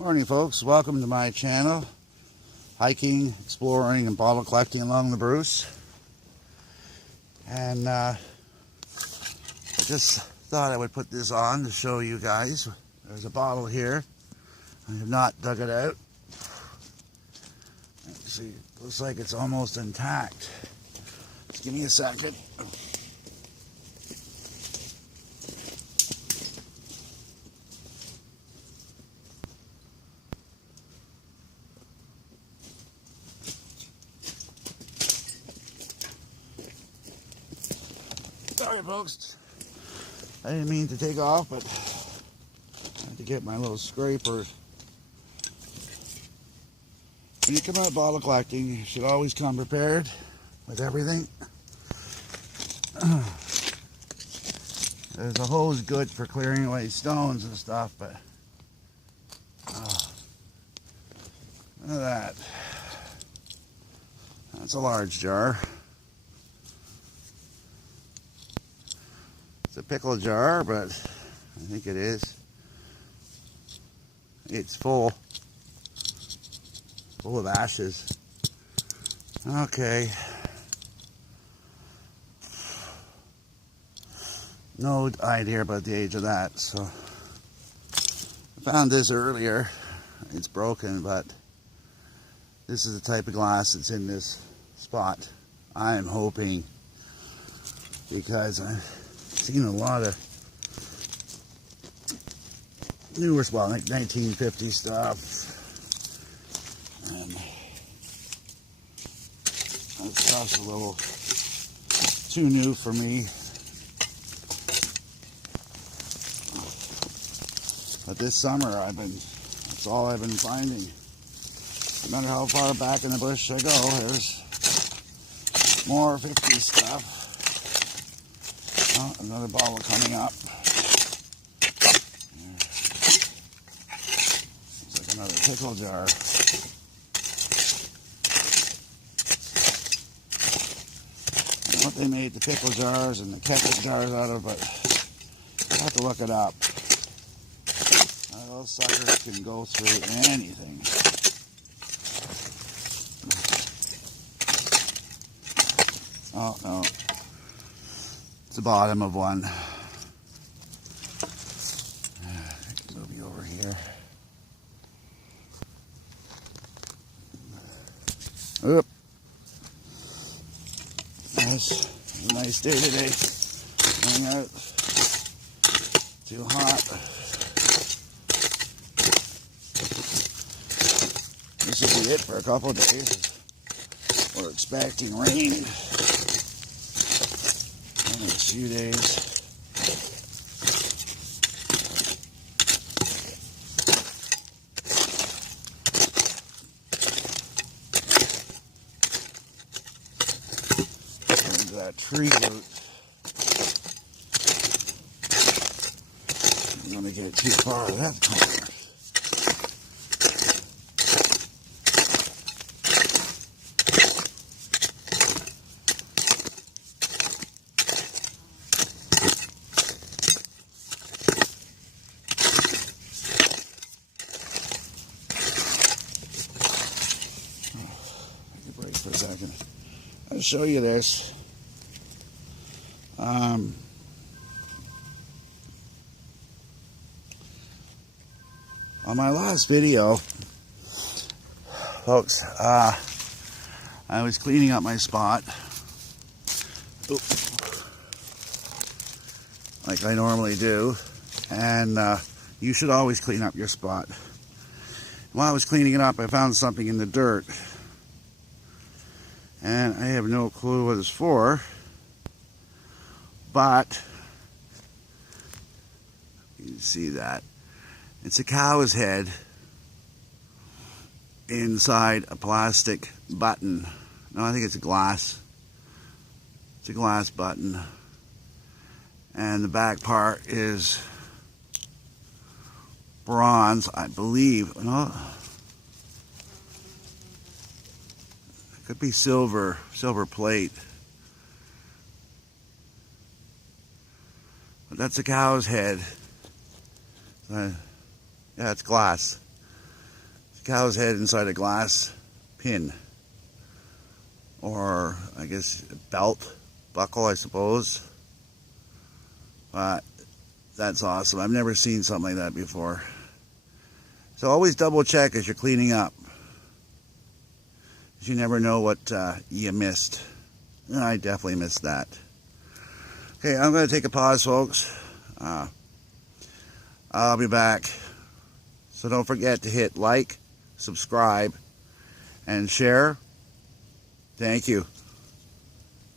Morning, folks. Welcome to my channel. Hiking, exploring, and bottle collecting along the Bruce. And I just thought I would put this on to show you guys. There's a bottle here. I have not dug it out. See, looks like it's almost intact. Just give me a second. Sorry, folks. I didn't mean to take off, but I had to get my little scraper. When you come out bottle collecting, you should always come prepared with everything. There's a hose good for clearing away stones and stuff, but look at that. That's a large jar. It's a pickle jar, but I think it is. It's full of ashes. Okay. No idea about the age of that, so I found this earlier. It's broken, but this is the type of glass that's in this spot. I'm hoping, because I've seen a lot of newer, well, like 1950 stuff, and that stuff's a little too new for me. But this summer, that's all I've been finding. No matter how far back in the bush I go, there's more 50s stuff. Oh, another bottle coming up. Looks like another pickle jar. I don't know what they made the pickle jars and the ketchup jars out of, but I have to look it up. Those suckers can go through anything. Oh no. It's the bottom of one. Move you over here. Oop. Nice. Nice day today. Going out. Too hot. This will be it for a couple of days. We're expecting rain in the next few days. Into that tree root. I'm going to get too far of that corner. For a second. I'll show you this. On my last video, folks, I was cleaning up my spot. Oop. Like I normally do. And you should always clean up your spot. While I was cleaning it up, I found something in the dirt. And I have no clue what it's for, but you can see that it's a cow's head inside a plastic button. No, I think it's a glass. It's a glass button, and the back part is bronze, I believe. No. Could be silver plate. But that's a cow's head. Yeah, it's glass. cow's head inside a glass pin, or I guess a belt buckle, I suppose. But that's awesome. I've never seen something like that before. So always double check as you're cleaning up, because you never know what you missed. And I definitely missed that. Okay, I'm going to take a pause, folks. I'll be back. So don't forget to hit like, subscribe, and share. Thank you.